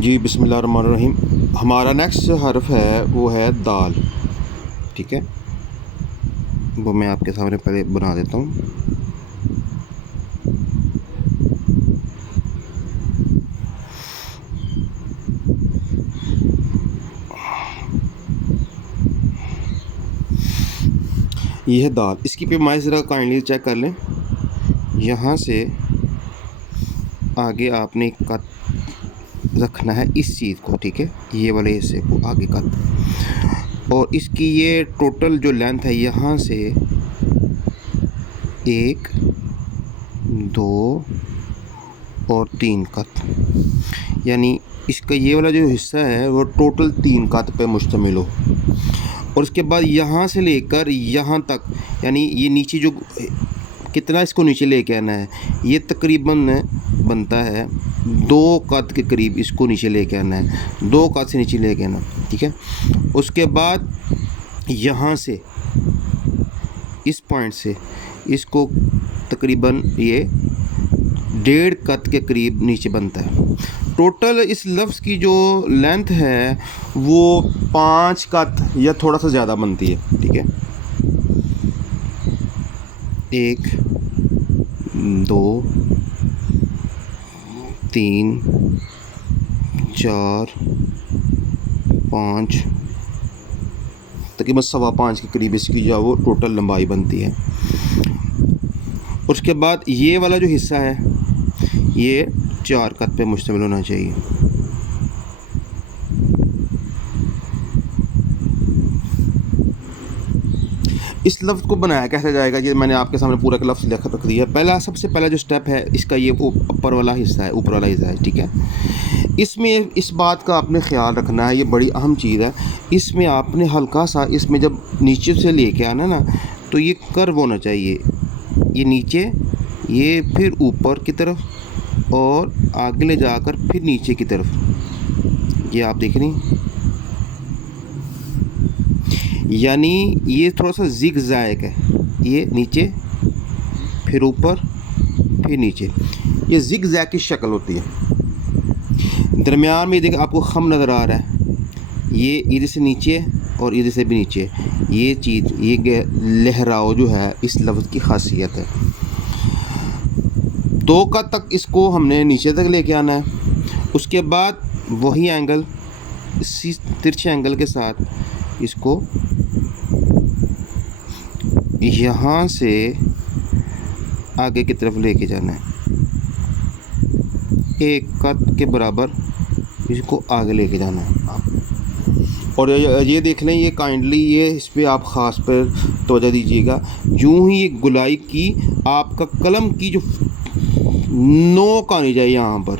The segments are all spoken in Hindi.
जी बिस्मिल्लाहिर्रहमानिर्रहीम। हमारा नेक्स्ट हर्फ है वो है दाल। ठीक है, वो मैं आपके सामने पहले बना देता हूँ। ये है दाल। इसकी पैमाइश ज़रा काइंडली चेक कर लें। यहाँ से आगे आपने कट रखना है इस चीज़ को। ठीक है, ये वाले हिस्से को आगे कट, और इसकी ये टोटल जो लेंथ है यहाँ से 1 2 और 3 कट, यानी इसका ये वाला जो हिस्सा है वो टोटल 3 कट पे मुश्तमिल हो। और उसके बाद यहाँ से लेकर यहाँ तक, यानी ये नीचे जो कितना इसको नीचे लेके आना है, ये तकरीबन बनता है 2 कद के करीब इसको नीचे लेके आना है, 2 कद से नीचे लेके आना। ठीक है, उसके बाद यहाँ से इस पॉइंट से इसको तकरीबन ये 1.5 कद के करीब नीचे बनता है। टोटल इस लफ्ज़ की जो लेंथ है वो 5 कद या थोड़ा सा ज़्यादा बनती है। ठीक है, 1 2 3 4 5 तकरीबन 5.25 के करीब इसकी जो वो टोटल लंबाई बनती है। उसके बाद ये वाला जो हिस्सा है ये 4 कद पे मुश्तमिल होना चाहिए। इस लफ्ज़ को बनाया कैसे जाएगा, ये मैंने आपके सामने पूरा का लफ्ज़ लिख रख दिया। सबसे पहला जो स्टेप है इसका ये ऊपर वाला हिस्सा है, ऊपर वाला हिस्सा है। ठीक है, इसमें इस बात का आपने ख्याल रखना है, ये बड़ी अहम चीज़ है। इसमें आपने हल्का सा, इसमें जब नीचे से लेके आना ना, तो ये कर्व होना चाहिए, ये नीचे, ये फिर ऊपर की तरफ और आगे ले जाकर फिर नीचे की तरफ। ये आप देख रही हैं, यानी ये थोड़ा सा जिग जैग है, ये नीचे फिर ऊपर फिर नीचे, ये जिग जैग की शक्ल होती है। दरमियान में देखिए आपको खम नज़र आ रहा है, ये इधर से नीचे और इधर से भी नीचे, ये चीज़, ये लहराव जो है इस लफ्ज़ की खासियत है। 2 का तक इसको हमने नीचे तक लेके आना है। उसके बाद वही एंगल, इसी तिरछे एंगल के साथ इसको यहाँ से आगे की तरफ लेके जाना है, 1 कद के बराबर इसको आगे लेके जाना है आप। और ये देख लें, ये काइंडली ये इस पर आप ख़ास पर तवज्जो दीजिएगा। यूँ ही ये गुलाई की आपका कलम की जो नोक आनी चाहिए यहाँ पर,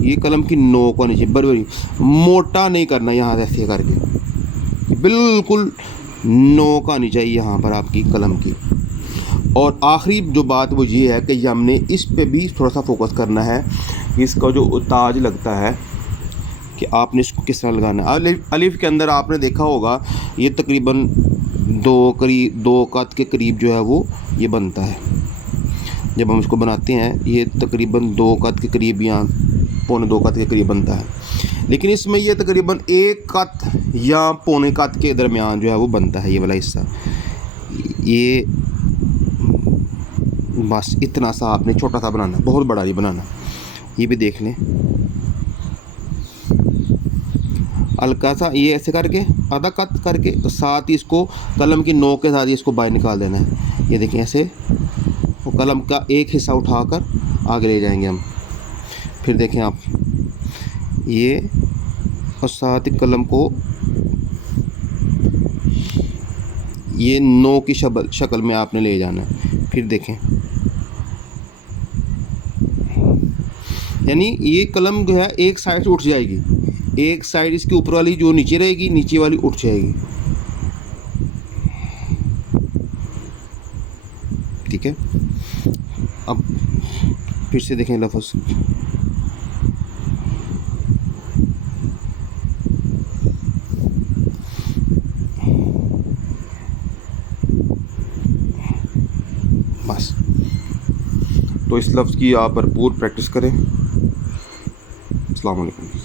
ये कलम की नोक आनी चाहिए, बड़ी मोटा नहीं करना, यहाँ ऐसे करके बिल्कुल नोक आनी चाहिए यहाँ पर आपकी कलम की। और आखिरी जो बात वो ये है कि हमने इस पे भी थोड़ा सा फोकस करना है, इसका जो ताज लगता है कि आपने इसको किस तरह लगाना है। अलिफ के अंदर आपने देखा होगा ये तकरीबन 2 कद के करीब जो है वो ये बनता है। जब हम इसको बनाते हैं ये तकरीबन 2 कद के करीब या 1.25 कद के करीब बनता है, लेकिन इसमें ये तकरीबन 1 कद या 1.25 कद के दरमियान जो है वो बनता है ये वाला हिस्सा। ये बस इतना सा आपने छोटा सा बनाना, बहुत बड़ा नहीं बनाना। ये भी देख लें, हल्का सा ये ऐसे करके आधा कट करके, तो साथ ही इसको कलम की नोक के साथ ही इसको बाहर निकाल देना है। ये देखें ऐसे, वो कलम का एक हिस्सा उठाकर आगे ले जाएंगे हम। फिर देखें आप ये, और साथ ही कलम को ये नो की शक्ल में आपने ले जाना है। फिर देखें, यानी ये कलम जो है एक साइड से उठ जाएगी, एक साइड इसकी ऊपर वाली जो नीचे रहेगी, नीचे वाली उठ जाएगी। ठीक है, अब फिर से देखें लफ्ज़, बस। तो इस लफ्ज़ की आप भरपूर प्रैक्टिस करें। अस्सलाम वालेकुम।